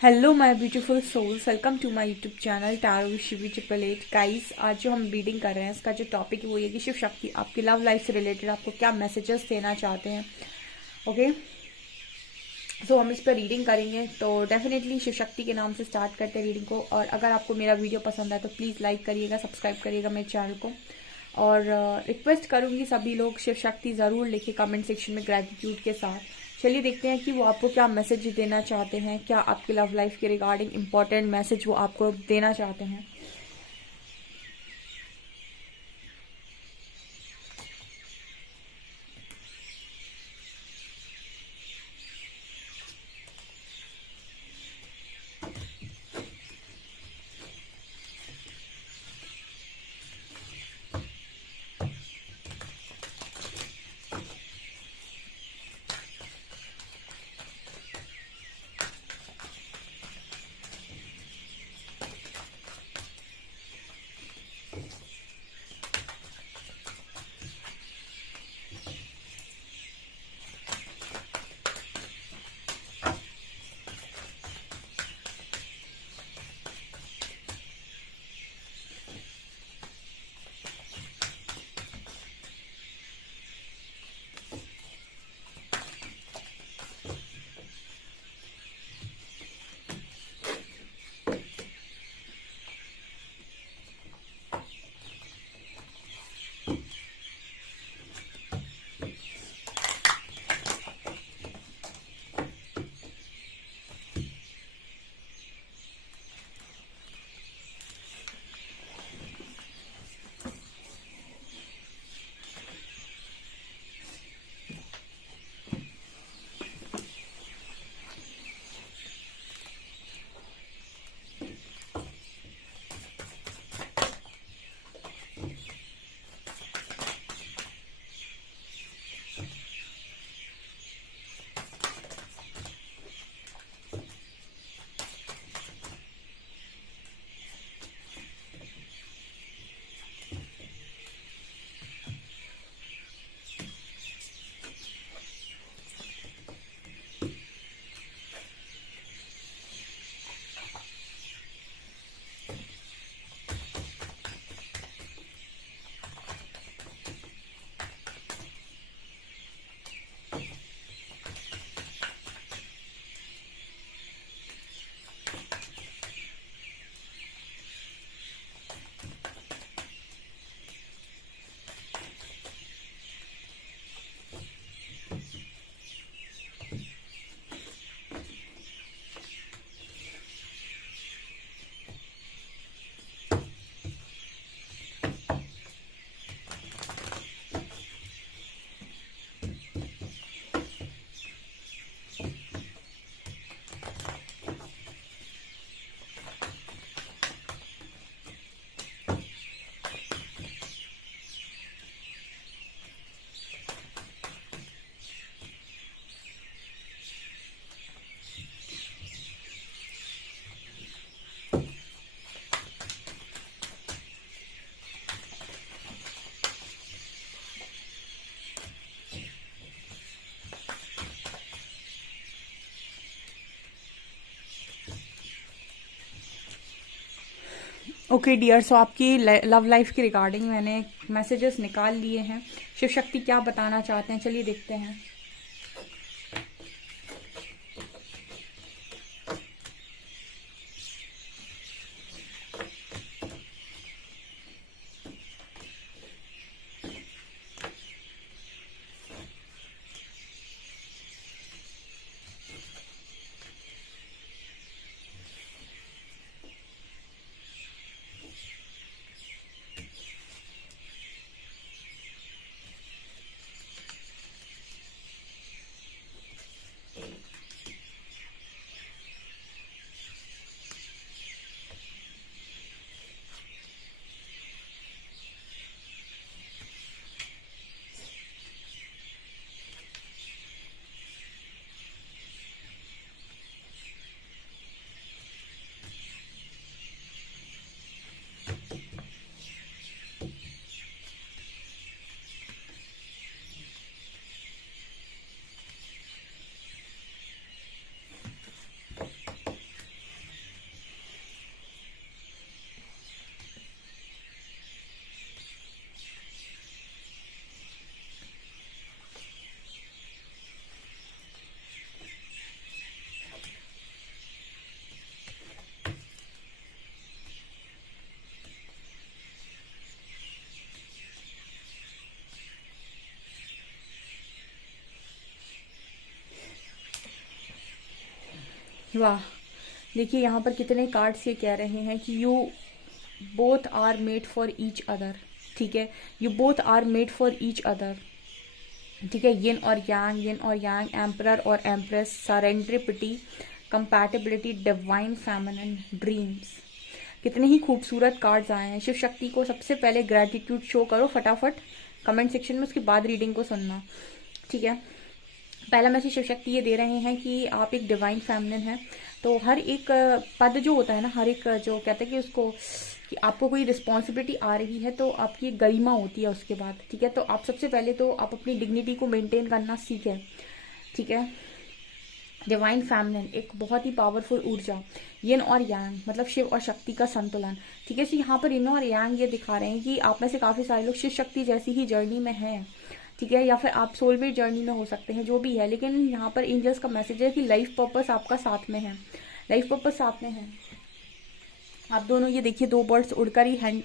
Hello my beautiful souls, welcome to my YouTube channel tarot with Shivi 888 guys. आज जो हम reading कर रहे हैं इसका जो टॉपिक है वो ये कि शिव शक्ति आपकी लव लाइफ से रिलेटेड आपको क्या मैसेजेस देना चाहते हैं। ओके, सो हम इस पर रीडिंग करेंगे। तो डेफिनेटली शिव शक्ति के नाम से स्टार्ट करते हैं रीडिंग को। और अगर आपको मेरा वीडियो पसंद आए तो प्लीज़ लाइक करिएगा, सब्सक्राइब करिएगा मेरे चैनल को। और रिक्वेस्ट करूंगी सभी लोग शिव शक्ति ज़रूर लिखे कमेंट सेक्शन में ग्रेटिट्यूड के साथ। चलिए देखते हैं कि वो आपको क्या मैसेज देना चाहते हैं, क्या आपकी लव लाइफ के रिगार्डिंग इंपॉर्टेंट मैसेज वो आपको देना चाहते हैं। ओके डियर, सो आपकी लव लाइफ की रिगार्डिंग मैंने मैसेजेस निकाल लिए हैं। शिव शक्ति क्या बताना चाहते हैं, चलिए देखते हैं। वाह, देखिए यहाँ पर कितने कार्ड्स ये कह रहे हैं कि you both are made for each other. ठीक है, you both are made for each other. ठीक है, यिन और यांग, यिन और यांग, एम्परर और empress, serendipity, compatibility, divine feminine, dreams. कितने ही खूबसूरत कार्ड्स आए हैं। शिव शक्ति को सबसे पहले ग्रैटिट्यूड शो करो फटाफट कमेंट सेक्शन में, उसके बाद रीडिंग को सुनना। ठीक है, पहला मैसेज शिव शक्ति ये दे रहे हैं कि आप एक डिवाइन फेमिनिन हैं। तो हर एक पद जो होता है ना, हर एक जो कहते हैं कि उसको कि आपको कोई रिस्पॉन्सिबिलिटी आ रही है तो आपकी गरिमा होती है उसके बाद। ठीक है, तो आप सबसे पहले तो आप अपनी डिग्निटी को मेंटेन करना सीखें। ठीक है, डिवाइन फेमिनिन एक बहुत ही पावरफुल ऊर्जा, यिन और यांग मतलब शिव और शक्ति का संतुलन। ठीक है, तो यहाँ पर यिन और यांग ये दिखा रहे हैं कि आप में से काफ़ी सारे लोग शिव शक्ति जैसी ही जर्नी में हैं। ठीक है, या फिर आप सोलमेट जर्नी में हो सकते हैं, जो भी है। लेकिन यहाँ पर एंजल्स का मैसेज है कि लाइफ पर्पस आपका साथ में है, लाइफ पर्पस साथ में है। आप दोनों ये देखिए, दो बर्ड्स उड़कर ही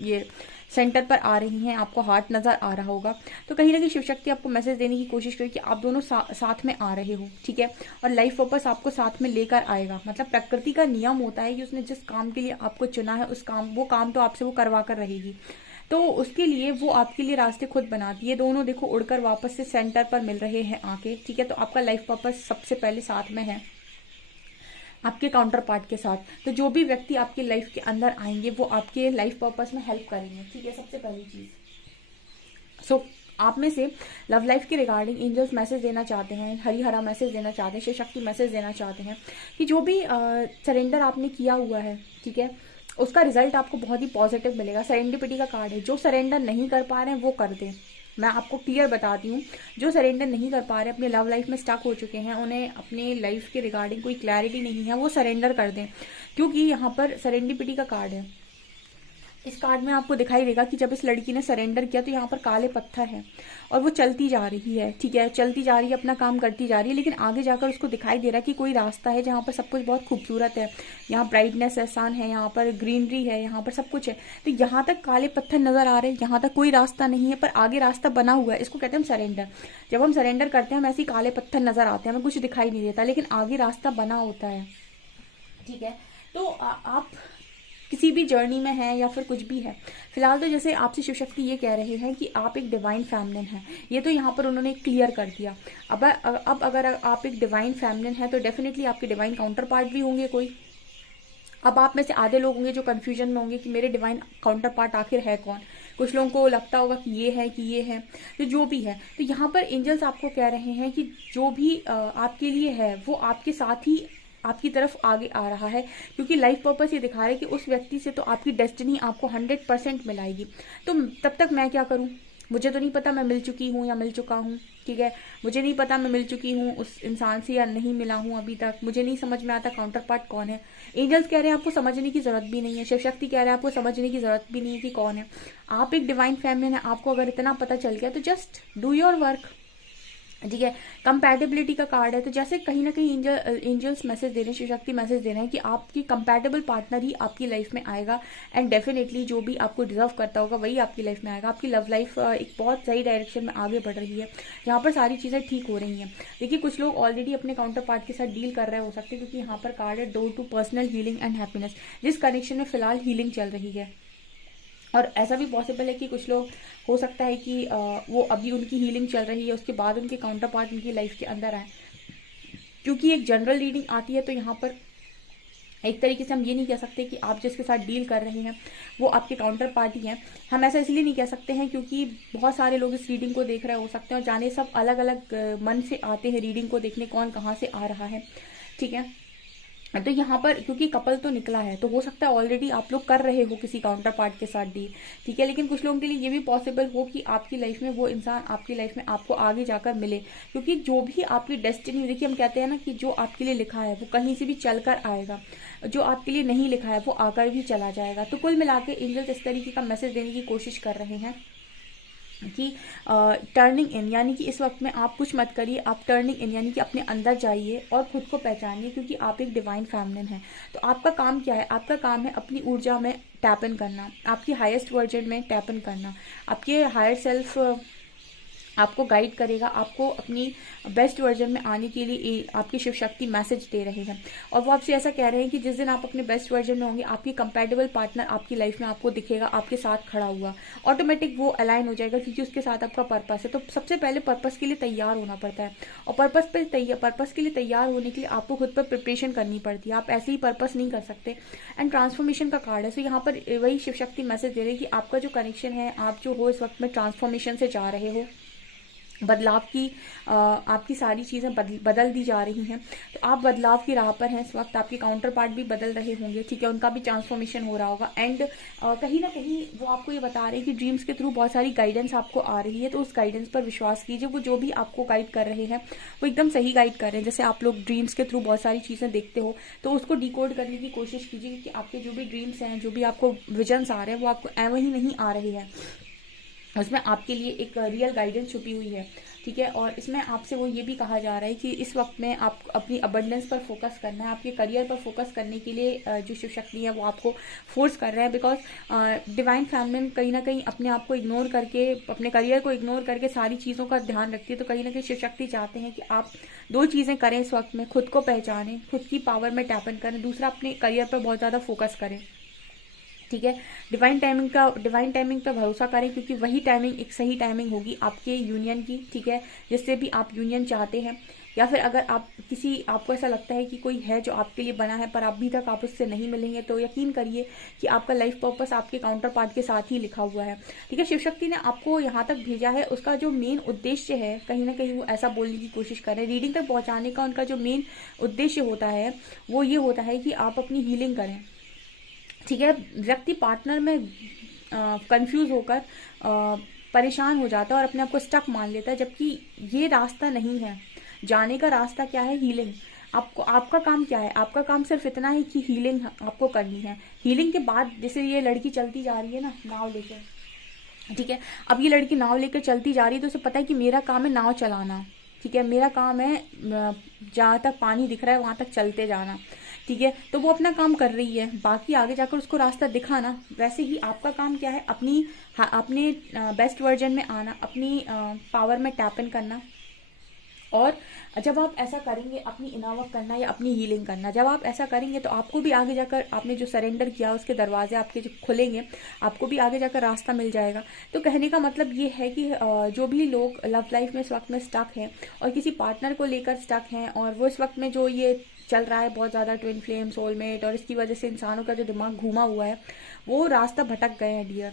ये सेंटर पर आ रही हैं, आपको हार्ट नजर आ रहा होगा। तो कहीं ना कहीं शिव शक्ति आपको मैसेज देने की कोशिश करेगी कि आप दोनों साथ में आ रहे हो। ठीक है, और लाइफ पर्पस आपको साथ में लेकर आएगा। मतलब प्रकृति का नियम होता है कि उसने जिस काम के लिए आपको चुना है वो काम तो आपसे वो करवा कर रहेगी। तो उसके लिए वो आपके लिए रास्ते खुद बनाती है। दोनों देखो उड़कर वापस से सेंटर पर मिल रहे हैं आके। ठीक है, तो आपका लाइफ पर्पस सबसे पहले साथ में है आपके काउंटर पार्ट के साथ। तो जो भी व्यक्ति आपकी लाइफ के अंदर आएंगे वो आपके लाइफ पर्पस में हेल्प करेंगे। ठीक है, सबसे पहली चीज। सो आप में से लव लाइफ के रिगार्डिंग एंजल्स मैसेज देना चाहते हैं, हरी हरा मैसेज देना चाहते हैं, शिव शक्ति मैसेज देना चाहते हैं कि जो भी सरेंडर आपने किया हुआ है, ठीक है, उसका रिजल्ट आपको बहुत ही पॉजिटिव मिलेगा। सरेंडिपिटी का कार्ड है, जो सरेंडर नहीं कर पा रहे हैं वो कर दें। मैं आपको क्लियर बताती हूँ, जो सरेंडर नहीं कर पा रहे, अपने लव लाइफ में स्टक हो चुके हैं, उन्हें अपने लाइफ के रिगार्डिंग कोई क्लैरिटी नहीं है, वो सरेंडर कर दें। क्योंकि यहाँ पर सरेंडिपिटी का कार्ड है। इस कार्ड में आपको दिखाई देगा कि जब इस लड़की ने सरेंडर किया तो यहाँ पर काले पत्थर है और वो चलती जा रही है। ठीक है, चलती जा रही है, अपना काम करती जा रही है, लेकिन आगे जाकर उसको दिखाई दे रहा है कि कोई रास्ता है जहाँ पर सब कुछ बहुत खूबसूरत है। यहाँ ब्राइटनेस है, सन है, यहाँ पर ग्रीनरी है, यहाँ पर सब कुछ है। तो यहाँ तक काले पत्थर नजर आ रहे हैं, यहाँ तक कोई रास्ता नहीं है, पर आगे रास्ता बना हुआ है। इसको कहते हैं हम सरेंडर। जब हम सरेंडर करते हैं हमें ऐसे काले पत्थर नजर आते हैं, हमें कुछ दिखाई नहीं देता, लेकिन आगे रास्ता बना होता है। ठीक है, तो आप किसी भी जर्नी में है या फिर कुछ भी है, फिलहाल तो जैसे आपसे शिव शक्ति ये कह रहे हैं कि आप एक डिवाइन फेमिनिन हैं। ये तो यहाँ पर उन्होंने क्लियर कर दिया। अब अगर आप एक डिवाइन फेमिनिन है तो डेफिनेटली आपके डिवाइन काउंटर पार्ट भी होंगे कोई। अब आप में से आधे लोग होंगे जो कंफ्यूजन में होंगे कि मेरे डिवाइन काउंटर पार्ट आखिर है कौन। कुछ लोगों को लगता होगा कि ये है कि ये है, तो जो भी है। तो यहाँ पर एंजल्स आपको कह रहे हैं कि जो भी आपके लिए है वो आपके साथ ही आपकी तरफ आगे आ रहा है। क्योंकि लाइफ पर्पस ये दिखा रहा है कि उस व्यक्ति से तो आपकी डेस्टिनी आपको 100% मिलाएगी। तो तब तक मैं क्या करूं, मुझे तो नहीं पता मैं मिल चुकी हूँ या मिल चुका हूँ। ठीक है, मुझे नहीं पता मैं मिल चुकी हूँ उस इंसान से या नहीं मिला हूँ अभी तक। मुझे नहीं समझ में आता काउंटर पार्ट कौन है। एंजल्स कह रहे हैं आपको समझने की जरूरत भी नहीं है, शिव शक्ति कह रहे हैं आपको समझने की जरूरत भी नहीं है कि कौन है। आप एक डिवाइन फेमिनिन है, आपको अगर इतना पता चल गया तो जस्ट डू योर वर्क। ठीक है, कंपैटिबिलिटी का कार्ड है। तो जैसे कहीं ना कहीं एंजल्स मैसेज दे रहे हैं, शिव शक्ति मैसेज दे रहे हैं कि आपकी कंपैटिबल पार्टनर ही आपकी लाइफ में आएगा। एंड डेफिनेटली जो भी आपको डिजर्व करता होगा वही आपकी लाइफ में आएगा। आपकी लव लाइफ एक बहुत सही डायरेक्शन में आगे बढ़ रही है, यहाँ पर सारी चीज़ें ठीक हो रही हैं। देखिए, कुछ लोग ऑलरेडी अपने काउंटर पार्ट के साथ डील कर रहे हो सकते हैं, क्योंकि यहाँ पर कार्ड है door to personal healing and happiness, जिस कनेक्शन में फिलहाल हीलिंग चल रही है। और ऐसा भी पॉसिबल है कि कुछ लोग हो सकता है कि वो अभी उनकी हीलिंग चल रही है, उसके बाद उनके काउंटर पार्ट उनकी लाइफ के अंदर आए। क्योंकि एक जनरल रीडिंग आती है तो यहाँ पर एक तरीके से हम ये नहीं कह सकते कि आप जिसके साथ डील कर रहे हैं वो आपके काउंटर पार्टी हैं। हम ऐसा इसलिए नहीं कह सकते हैं क्योंकि बहुत सारे लोग इस रीडिंग को देख रहे हो सकते हैं और जाने सब अलग अलग मन से आते हैं रीडिंग को देखने, कौन कहाँ से आ रहा है। ठीक है, तो यहाँ पर क्योंकि कपल तो निकला है तो हो सकता है ऑलरेडी आप लोग कर रहे हो किसी काउंटर पार्ट के साथ डील। ठीक है, लेकिन कुछ लोगों के लिए ये भी पॉसिबल हो कि आपकी लाइफ में वो इंसान आपकी लाइफ में आपको आगे जाकर मिले। क्योंकि जो भी आपकी डेस्टिनी, देखिए हम कहते हैं ना कि जो आपके लिए लिखा है वो कहीं से भी चल कर आएगा, जो आपके लिए नहीं लिखा है वो आकर भी चला जाएगा। तो कुल मिला के एंजल्स इस तरीके का मैसेज देने की कोशिश कर रहे हैं कि टर्निंग इन, यानी कि इस वक्त में आप कुछ मत करिए, आप टर्निंग इन यानी कि अपने अंदर जाइए और खुद को पहचानिए। क्योंकि आप एक डिवाइन फेमिनिन हैं। तो आपका काम क्या है, आपका काम है अपनी ऊर्जा में टैप इन करना, आपकी हाईएस्ट वर्जन में टैप इन करना, आपके हायर सेल्फ आपको गाइड करेगा, आपको अपनी बेस्ट वर्जन में आने के लिए आपकी शिव शक्ति मैसेज दे रहे हैं। और वो आपसे ऐसा कह रहे हैं कि जिस दिन आप अपने बेस्ट वर्जन में होंगे, आपकी कंपैटिबल पार्टनर आपकी लाइफ में आपको दिखेगा, आपके साथ खड़ा हुआ, ऑटोमेटिक वो अलाइन हो जाएगा, क्योंकि उसके साथ आपका पर्पस है। तो सबसे पहले पर्पस के लिए तैयार होना पड़ता है, और पर्पस के लिए तैयार होने के लिए आपको खुद पर प्रिपरेशन करनी पड़ती है। आप ऐसे ही पर्पस नहीं कर सकते। एंड ट्रांसफॉर्मेशन का कार्ड है, तो यहाँ पर वही शिव शक्ति मैसेज दे रहे हैं कि आपका जो कनेक्शन है, आप जो हो इस वक्त में ट्रांसफॉर्मेशन से जा रहे हो, बदलाव की आपकी सारी चीज़ें बदल दी जा रही हैं। तो आप बदलाव की राह पर हैं इस वक्त। आपके काउंटर पार्ट भी बदल रहे होंगे, ठीक है, उनका भी ट्रांसफॉर्मेशन हो रहा होगा। एंड कहीं ना कहीं वो आपको ये बता रहे हैं कि ड्रीम्स के थ्रू बहुत सारी गाइडेंस आपको आ रही है, तो उस गाइडेंस पर विश्वास कीजिए। वो जो भी आपको गाइड कर रहे हैं वो एकदम सही गाइड कर रहे हैं। जैसे आप लोग ड्रीम्स के थ्रू बहुत सारी चीज़ें देखते हो, तो उसको डिकोड करने की कोशिश कीजिए कि आपके जो भी ड्रीम्स हैं, जो भी आपको विजन्स आ रहे हैं, वो आपको एवं ही नहीं आ रहे हैं, उसमें आपके लिए एक रियल गाइडेंस छुपी हुई है, ठीक है। और इसमें आपसे वो ये भी कहा जा रहा है कि इस वक्त में आप अपनी अबंडेंस पर फोकस करना है, आपके करियर पर फोकस करने के लिए जो शिव शक्ति है वो आपको फोर्स कर रहा है। बिकॉज डिवाइन फैमिली कहीं ना कहीं अपने आप को इग्नोर करके, अपने करियर को इग्नोर करके सारी चीज़ों का ध्यान रखती है। तो कहीं ना कहीं शिव शक्ति चाहते हैं कि आप दो चीज़ें करें इस वक्त में, खुद को पहचानें, खुद की पावर में टैप इन करें, दूसरा अपने करियर पर बहुत ज़्यादा फोकस करें, ठीक है। डिवाइन टाइमिंग पे भरोसा करें, क्योंकि वही टाइमिंग एक सही टाइमिंग होगी आपके यूनियन की, ठीक है, जिससे भी आप यूनियन चाहते हैं। या फिर अगर आपको ऐसा लगता है कि कोई है जो आपके लिए बना है पर अभी तक आप उससे नहीं मिलेंगे, तो यकीन करिए कि आपका लाइफ पर्पस आपके काउंटर पार्ट के साथ ही लिखा हुआ है, ठीक है। शिव शक्ति ने आपको यहाँ तक भेजा है, उसका जो मेन उद्देश्य है, कहीं ना कहीं वो ऐसा बोलने की कोशिश करें, रीडिंग तक पहुँचाने का उनका जो मेन उद्देश्य होता है वो ये होता है कि आप अपनी हीलिंग करें, ठीक है। व्यक्ति पार्टनर में कंफ्यूज होकर परेशान हो जाता है और अपने आप को स्टक मान लेता है, जबकि ये रास्ता नहीं है। जाने का रास्ता क्या है? हीलिंग। आपका काम क्या है? आपका काम सिर्फ इतना है कि हीलिंग आपको करनी है। हीलिंग के बाद जैसे ये लड़की चलती जा रही है ना नाव लेकर, ठीक है, अब ये लड़की नाव लेकर चलती जा रही है, तो उसे पता है कि मेरा काम है नाव चलाना, ठीक है, मेरा काम है जहाँ तक पानी दिख रहा है वहां तक चलते जाना, ठीक है। तो वो अपना काम कर रही है, बाकी आगे जाकर उसको रास्ता दिखाना। वैसे ही आपका काम क्या है? अपने बेस्ट वर्जन में आना, अपनी पावर में टैप इन करना। और जब आप ऐसा करेंगे, अपनी इनर वर्क करना या अपनी हीलिंग करना, जब आप ऐसा करेंगे तो आपको भी आगे जाकर, आपने जो सरेंडर किया उसके दरवाजे आपके जो खुलेंगे, आपको भी आगे जाकर रास्ता मिल जाएगा। तो कहने का मतलब ये है कि जो भी लोग लव लाइफ में इस वक्त में स्टक हैं और किसी पार्टनर को लेकर स्टक हैं, और वो इस वक्त में जो ये चल रहा है बहुत ज़्यादा ट्विन फ्लेम, सोलमेट, और इसकी वजह से इंसानों का जो दिमाग घूमा हुआ है वो रास्ता भटक गए हैं डियर,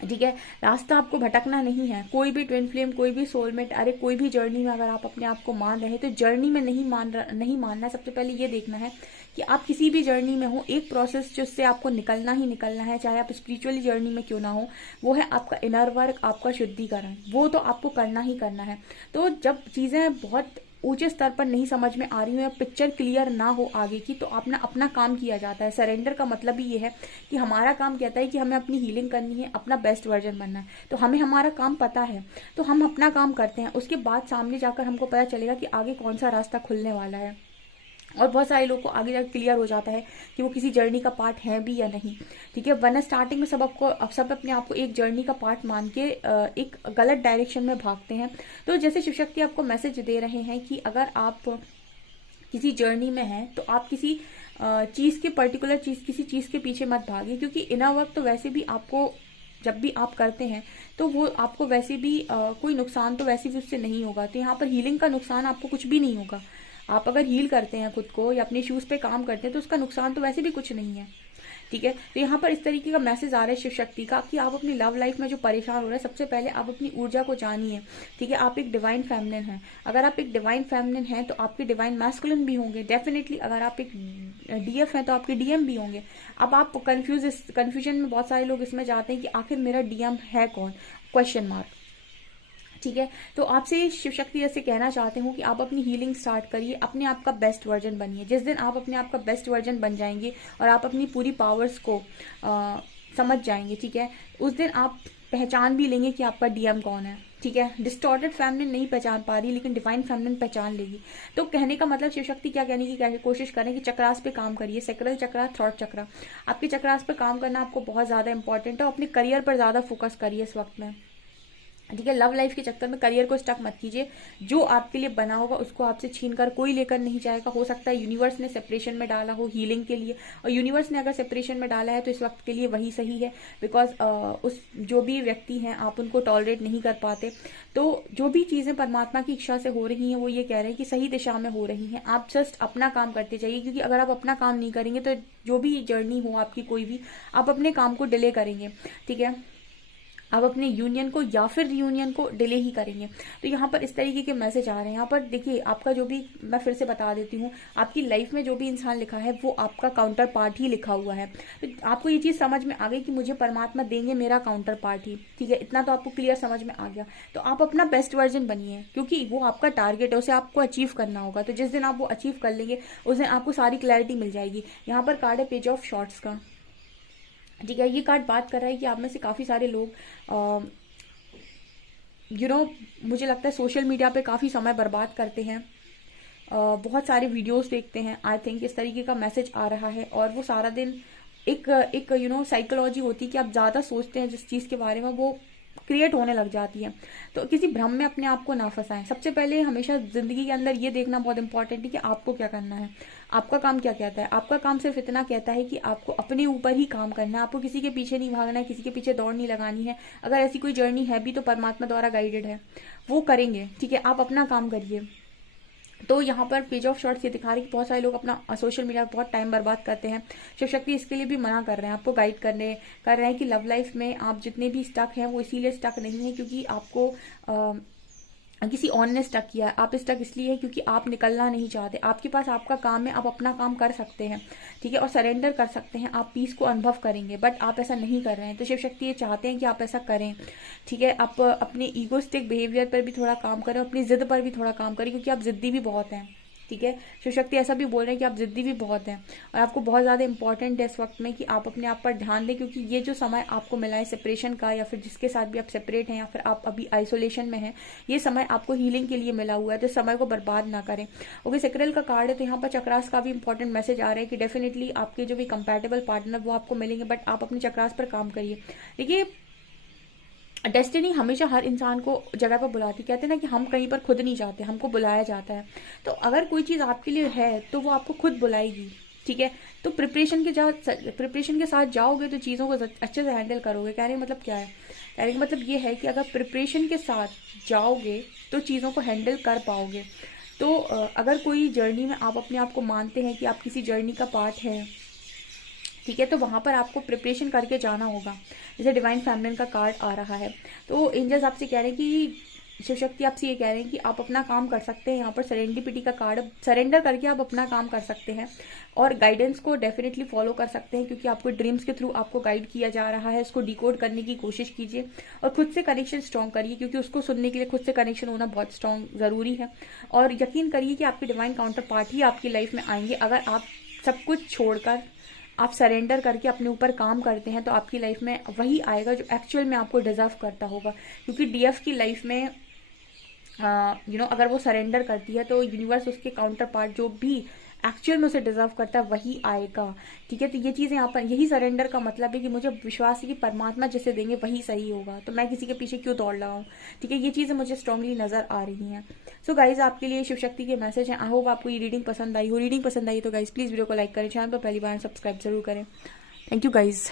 ठीक है। रास्ता आपको भटकना नहीं है। कोई भी ट्विन फ्लेम, कोई भी सोलमेट, अरे कोई भी जर्नी में अगर आप अपने आप को मान रहे हैं तो जर्नी में नहीं मानना है। सबसे पहले ये देखना है कि आप किसी भी जर्नी में हो, एक प्रोसेस जिससे आपको निकलना ही निकलना है, चाहे आप स्पिरिचुअली जर्नी में क्यों ना हो, वो है आपका इनर वर्क, आपका शुद्धिकरण। वो तो आपको करना ही करना है। तो जब चीज़ें बहुत ऊंचे स्तर पर नहीं समझ में आ रही हो या पिक्चर क्लियर ना हो आगे की, तो आपने अपना काम किया जाता है। सरेंडर का मतलब ही ये है कि हमारा काम कहता है कि हमें अपनी हीलिंग करनी है, अपना बेस्ट वर्जन बनना है। तो हमें हमारा काम पता है, तो हम अपना काम करते हैं। उसके बाद सामने जाकर हमको पता चलेगा कि आगे कौन सा रास्ता खुलने वाला है। और बहुत सारे लोगों को आगे जाकर क्लियर हो जाता है कि वो किसी जर्नी का पार्ट है भी या नहीं, ठीक है। वरना स्टार्टिंग में सब अपने आप को एक जर्नी का पार्ट मान के एक गलत डायरेक्शन में भागते हैं। तो जैसे शिव शक्ति आपको मैसेज दे रहे हैं कि अगर आप किसी जर्नी में हैं तो आप किसी चीज़ के पर्टिकुलर किसी चीज़ के पीछे मत भागिए, क्योंकि इनर वर्क तो वैसे भी आपको जब भी आप करते हैं तो वो आपको वैसे भी कोई नुकसान तो वैसे भी उससे नहीं होगा। तो यहाँ पर हीलिंग का नुकसान आपको कुछ भी नहीं होगा। आप अगर हील करते हैं खुद को या अपने शूज़ पे काम करते हैं तो उसका नुकसान तो वैसे भी कुछ नहीं है, ठीक है। तो यहाँ पर इस तरीके का मैसेज आ रहा है शिव शक्ति का कि आप अपनी लव लाइफ में जो परेशान हो रहे हैं, सबसे पहले आप अपनी ऊर्जा को जानिए, ठीक है। आप एक डिवाइन फेमिनिन हैं। अगर आप एक डिवाइन फेमिनिन हैं तो आपके डिवाइन मैस्कुलिन भी होंगे डेफिनेटली। अगर आप एक डीएफ हैं तो आपके डीएम भी होंगे। अब आप कन्फ्यूजन में बहुत सारे लोग इसमें जाते हैं कि आखिर मेरा डीएम है कौन, क्वेश्चन मार्क, ठीक है। तो आपसे शिव शक्ति जैसे कहना चाहते हूँ कि आप अपनी हीलिंग स्टार्ट करिए, अपने आप का बेस्ट वर्जन बनिए। जिस दिन आप अपने आप का बेस्ट वर्जन बन जाएंगे और आप अपनी पूरी पावर्स को समझ जाएंगे, ठीक है, उस दिन आप पहचान भी लेंगे कि आपका डीएम कौन है, ठीक है। डिस्टॉर्टेड फेमिनिन नहीं पहचान पा रही लेकिन डिवाइन फेमिनिन पहचान लेगी। तो कहने का मतलब शिव शक्ति क्या कहने की क्या कोशिश करें कि चक्रास पे काम करिए, सेक्रल चक्रा, थ्रॉट चक्रा। आपके चक्रास पे काम करना आपको बहुत ज़्यादा इंपॉर्टेंट है। अपने करियर पर ज़्यादा फोकस करिए इस वक्त में, ठीक है। लव लाइफ के चक्कर में करियर को स्टक मत कीजिए। जो आपके लिए बना होगा उसको आपसे छीन कर कोई लेकर नहीं जाएगा। हो सकता है यूनिवर्स ने सेपरेशन में डाला हो हीलिंग के लिए, और यूनिवर्स ने अगर सेपरेशन में डाला है तो इस वक्त के लिए वही सही है। बिकॉज उस जो भी व्यक्ति हैं आप उनको टॉलरेट नहीं कर पाते। तो जो भी चीज़ें परमात्मा की इच्छा से हो रही हैं वो ये कह रहे हैं कि सही दिशा में हो रही हैं। आप जस्ट अपना काम करते जाइए, क्योंकि अगर आप अपना काम नहीं करेंगे तो जो भी जर्नी हो आपकी कोई भी, आप अपने काम को डिले करेंगे। ठीक है, आप अपने यूनियन को या फिर रियूनियन को डिले ही करेंगे। तो यहाँ पर इस तरीके के मैसेज आ रहे हैं। यहाँ पर देखिए, आपका जो भी, मैं फिर से बता देती हूँ, आपकी लाइफ में जो भी इंसान लिखा है वो आपका काउंटर पार्ट ही लिखा हुआ है। तो आपको ये चीज़ समझ में आ गई कि मुझे परमात्मा देंगे मेरा काउंटर पार्ट ही। ठीक है, इतना तो आपको क्लियर समझ में आ गया। तो आप अपना बेस्ट वर्जन बनिए, क्योंकि वो आपका टारगेट है, उसे आपको अचीव करना होगा। तो जिस दिन आप वो अचीव कर लेंगे उस दिन आपको सारी क्लैरिटी मिल जाएगी। यहाँ पर कार्ड है पेज ऑफ शॉर्ट्स का। ठीक है, ये कार्ड बात कर रहा है कि आप में से काफ़ी सारे लोग मुझे लगता है सोशल मीडिया पे काफ़ी समय बर्बाद करते हैं, बहुत सारे वीडियोस देखते हैं। आई थिंक इस तरीके का मैसेज आ रहा है। और वो सारा दिन एक साइकोलॉजी होती है कि आप ज़्यादा सोचते हैं जिस चीज़ के बारे में, वो क्रिएट होने लग जाती है। तो किसी भ्रम में अपने आप को ना फंसाएं। सबसे पहले हमेशा ज़िंदगी के अंदर ये देखना बहुत इंपॉर्टेंट है कि आपको क्या करना है, आपका काम क्या कहता है। आपका काम सिर्फ इतना कहता है कि आपको अपने ऊपर ही काम करना है, आपको किसी के पीछे नहीं भागना है, किसी के पीछे दौड़ नहीं लगानी है। अगर ऐसी कोई जर्नी है भी तो परमात्मा द्वारा गाइडेड है, वो करेंगे। ठीक है, आप अपना काम करिए। तो यहाँ पर पेज ऑफ शॉर्ट्स ये दिखा रही है कि बहुत सारे लोग अपना सोशल मीडिया पर बहुत टाइम बर्बाद करते हैं। शिव शक्ति इसके लिए भी मना कर रहे हैं, आपको गाइड कर रहे हैं कि लव लाइफ में आप जितने भी स्टक हैं वो इसीलिए स्टक नहीं है क्योंकि आपको किसी और ने स्टक किया है। आप स्टक इसलिए है क्योंकि आप निकलना नहीं चाहते। आपके पास आपका काम है, आप अपना काम कर सकते हैं। ठीक है, और सरेंडर कर सकते हैं, आप पीस को अनुभव करेंगे। बट आप ऐसा नहीं कर रहे हैं। तो शिव शक्ति ये चाहते हैं कि आप ऐसा करें। ठीक है, आप अपने ईगोस्टिक बिहेवियर पर भी थोड़ा काम करें, अपनी जिद पर भी थोड़ा काम करें, क्योंकि आप जिद्दी भी बहुत हैं। ठीक है, शिव शक्ति ऐसा भी बोल रहे हैं कि आप जिद्दी भी बहुत हैं और आपको बहुत ज़्यादा इंपॉर्टेंट है इस वक्त में कि आप अपने आप पर ध्यान दें, क्योंकि ये जो समय आपको मिला है सेपरेशन का, या फिर जिसके साथ भी आप सेपरेट हैं या फिर आप अभी आइसोलेशन में हैं, ये समय आपको हीलिंग के लिए मिला हुआ है। तो समय को बर्बाद ना करें। ओके, सेक्रेल का कार्ड है। तो यहाँ पर चक्रास का भी इंपॉर्टेंट मैसेज आ रहा है कि डेफिनेटली आपके जो भी कंपैटिबल पार्टनर वो आपको मिलेंगे, बट आप अपने चक्रास पर काम करिए। देखिए, डेस्टिनी हमेशा हर इंसान को जगह पर बुलाती। कहते हैं ना कि हम कहीं पर खुद नहीं जाते, हमको बुलाया जाता है। तो अगर कोई चीज़ आपके लिए है तो वो आपको खुद बुलाएगी। ठीक है, तो प्रिपरेशन के साथ जाओगे तो चीज़ों को अच्छे से हैंडल करोगे। कहने का मतलब क्या है? कहने का मतलब ये है कि अगर प्रिपरेशन के साथ जाओगे तो चीज़ों को हैंडल कर पाओगे। तो अगर कोई जर्नी में आप अपने आप को मानते हैं कि आप किसी जर्नी का पार्ट है, ठीक है, तो वहाँ पर आपको प्रिपरेशन करके जाना होगा। जैसे डिवाइन फेमिनिन का कार्ड आ रहा है, तो एंजल्स आपसे कह रहे हैं कि शिव शक्ति आपसे ये कह रहे हैं कि आप अपना काम कर सकते हैं। यहाँ पर सेरेंडिपिटी का कार्ड, सरेंडर करके आप अपना काम कर सकते हैं और गाइडेंस को डेफिनेटली फॉलो कर सकते हैं, क्योंकि आपको ड्रीम्स के थ्रू आपको गाइड किया जा रहा है। उसको डिकोड करने की कोशिश कीजिए और खुद से कनेक्शन स्ट्रॉन्ग करिए, क्योंकि उसको सुनने के लिए खुद से कनेक्शन होना बहुत स्ट्रॉन्ग ज़रूरी है। और यकीन करिए कि आपके डिवाइन काउंटर पार्ट ही आपकी लाइफ में आएंगे। अगर आप सब कुछ छोड़कर आप सरेंडर करके अपने ऊपर काम करते हैं तो आपकी लाइफ में वही आएगा जो एक्चुअल में आपको डिजर्व करता होगा। क्योंकि डीएफ की लाइफ में अगर वो सरेंडर करती है तो यूनिवर्स उसके काउंटर पार्ट जो भी एक्चुअल में उसे डिजर्व करता है वही आएगा। ठीक है, तो ये चीज़ें यहाँ पर, यही सरेंडर का मतलब है कि मुझे विश्वास है कि परमात्मा जिसे देंगे वही सही होगा, तो मैं किसी के पीछे क्यों दौड़ रहा हूँ। ठीक है, ये चीज़ें मुझे स्ट्रांगली नजर आ रही हैं। सो गाइज, आपके लिए शिव शक्ति के मैसेज हैं। आई होप आपको ये रीडिंग पसंद आई हो। रीडिंग पसंद आई तो गाइज प्लीज़ वीडियो को लाइक करें, चैनल पर पहली बार सब्सक्राइब जरूर करें। Thank you guys.